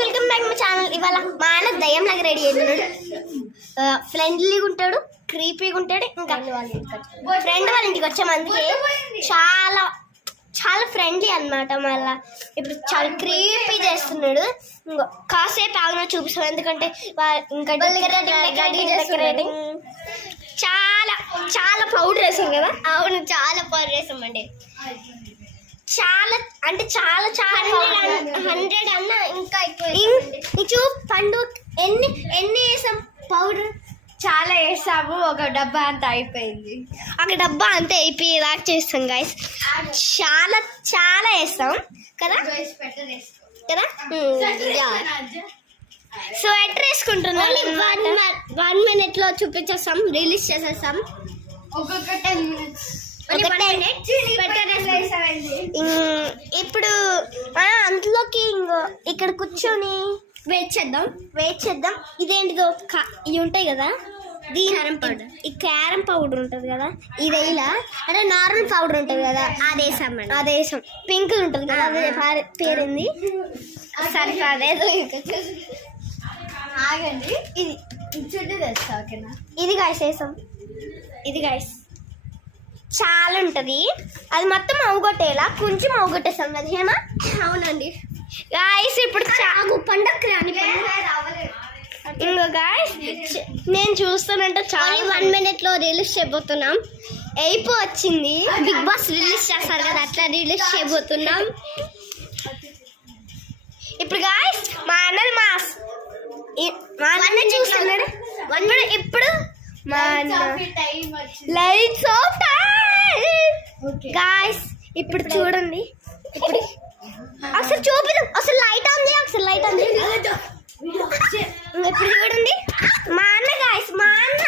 Welcome back my channel. ఇవాళ మా ఆయన దయ్యంలాగా రెడీ అవుతున్నాడు. ఫ్రెండ్లీగా ఉంటాడు, క్రీపీగా ఉంటాడు. ఇంకా ఫ్రెండ్ వాళ్ళ ఇంటికి వచ్చాము, అందుకే చాలా చాలా ఫ్రెండ్లీ అనమాట. మళ్ళీ ఇప్పుడు చాలా క్రీపీ చేస్తున్నాడు. ఇంకో కాసేపు ఆగినా చూపిస్తాం, ఎందుకంటే ఇంకా డెకరేటింగ్ చాలా చాలా పౌడర్ వేసాం కదా. అవును, చాలా పౌడర్ వేసామండి. చాలా అంటే చాలా చాలా 100 అన్న ఇంకా ఎక్కువ. పండు ఎన్ని వేసాం పౌడర్? చాలా వేసాము, ఒక డబ్బా అంతా అయిపోయింది. ఒక డబ్బా అంతా అయిపోయేదాకా చేస్తాం గాయస్. చాలా చాలా వేస్తాం కదా కదా. స్వెటర్ వేసుకుంటున్నాం. 1 minute లో చూపించేస్తాం, రిలీజ్ చేసేస్తాం. ఒక్కొక్క 10 minutes. ఇప్పుడు అందులోకి ఇక్కడ కూర్చొని వెయిట్ చేద్దాం. ఇదేంటిదో ఇవి ఉంటాయి కదా, ఈ క్యారం పౌడర్ ఉంటుంది కదా, ఇది ఇలా అంటే నార్మల్ పౌడర్ ఉంటుంది కదా, అది వేసాం. పింక్ ఉంటుంది కదా, అదే పేరుంది. సరిపోలేదు. ఆగండి, ఇది చుట్టూ తెస్తా. ఓకేనా? ఇది గాయస్ వేసాం. ఇది గాయస్ చాలా ఉంటుంది. అది మొత్తం అవగొట్టేలా కొంచెం అవగొట్టేస్తాం కదా హేమా. అవునండి గాయస్. ఇప్పుడు చాగు పండక్కి రాని ఇంకో గాయస్ నేను చూస్తానంటే చాలా 1 minute లో రిలీజ్ చేయబోతున్నాం. వచ్చింది బిగ్ బాస్ రిలీజ్ చేస్తారు కదా, అట్లా రిలీజ్ చేయబోతున్నాం. ఇప్పుడు గాయస్ మా అన్న చూస్తున్నాడు. ఇప్పుడు మా లైట్స్ ఆఫ్ గాయస్. ఇప్పుడు చూడండి, ఇప్పుడు అసలు చూపిద్దాం. అసలు లైట్ ఆన్ చేయాలి, అసలు లైట్ ఆన్ చేయాలి. ఇప్పుడు చూడండి మా అన్న గాయస్, మా అన్న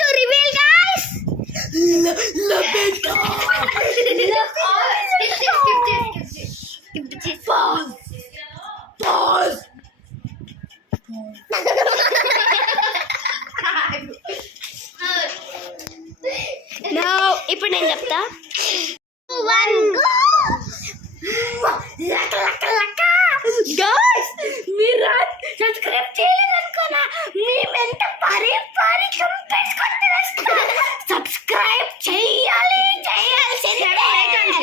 టు రివీల్ గాయస్. ఇప్పుడు నేను చెప్తా. 1 go. గైస్, మీరు సబ్స్క్రైబ్ చేయలేదనుకోనా? మేమెంత సబ్స్క్రైబ్ చేయాలి.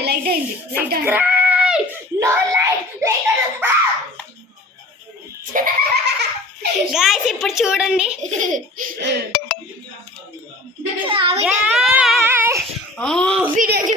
లైట్ అయింది. గాయస్ ఇప్పుడు చూడండి. వీడియో